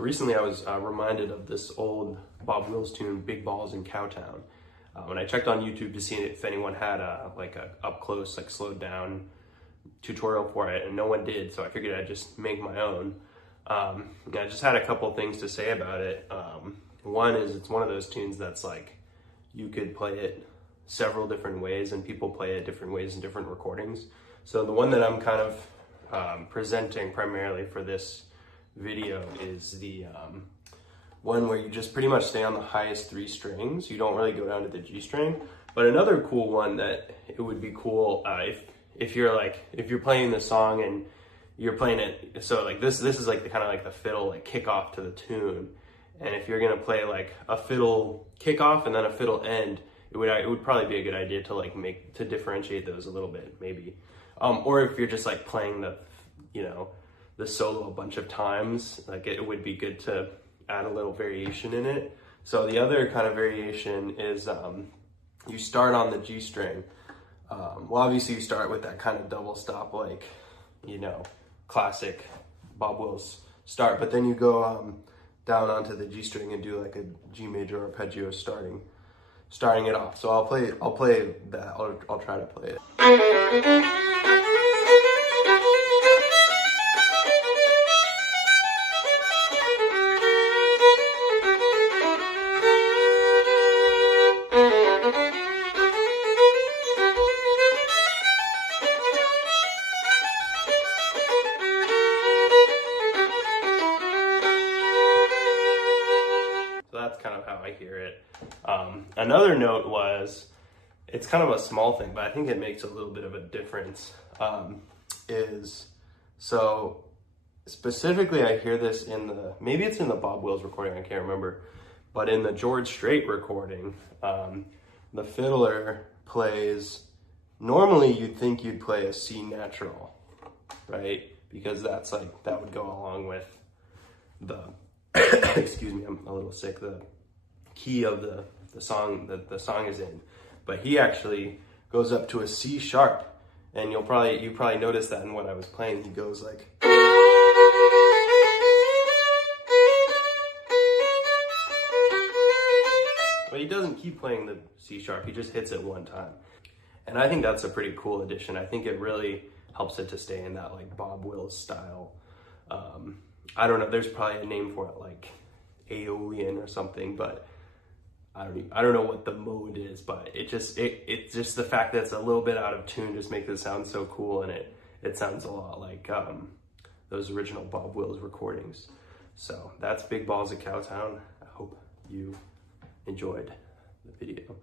recently I was reminded of this old Bob Wills tune, Big Balls in Cowtown. And I checked on YouTube to see if anyone had like a up close, like slowed down tutorial for it, and no one did, so I figured I'd just make my own. I just had a couple things to say about it. One is it's one of those tunes that's like, you could play it several different ways, and people play it different ways in different recordings. So the one that I'm kind of presenting primarily for this video is the one where you just pretty much stay on the highest 3 strings. You don't really go down to the G string. But another cool one that it would be cool if you're playing the song and you're playing it, so like this is like the kind of like the fiddle like kickoff to the tune. And if you're gonna play like a fiddle kickoff and then a fiddle end, it would probably be a good idea to like to differentiate those a little bit, maybe. Or if you're just like playing the solo a bunch of times, like it would be good to add a little variation in it. So the other kind of variation is you start on the G string. Well, obviously you start with that kind of double stop, like, classic Bob Wills start, but then you go down onto the G string and do like a G major arpeggio starting it off. So I'll play that. I'll try to play it. That's kind of how I hear it. Another note was, it's kind of a small thing, but I think it makes a little bit of a difference, so specifically I hear this maybe it's in the Bob Wills recording, I can't remember, but in the George Strait recording, the fiddler plays, normally you'd think you'd play a C natural, right? Because that's like, that would go along with the excuse me, I'm a little sick, the key of the song that the song is in. But he actually goes up to a C sharp, and you probably noticed that in what I was playing. He goes like, but he doesn't keep playing the C sharp, he just hits it one time. And I think that's a pretty cool addition. I think it really helps it to stay in that like Bob Wills style. I don't know, there's probably a name for it, like Aeolian or something, but I don't know what the mode is, but it's just the fact that it's a little bit out of tune just makes it sound so cool, and it sounds a lot like those original Bob Wills recordings. So that's Big Balls at Cowtown. I hope you enjoyed the video.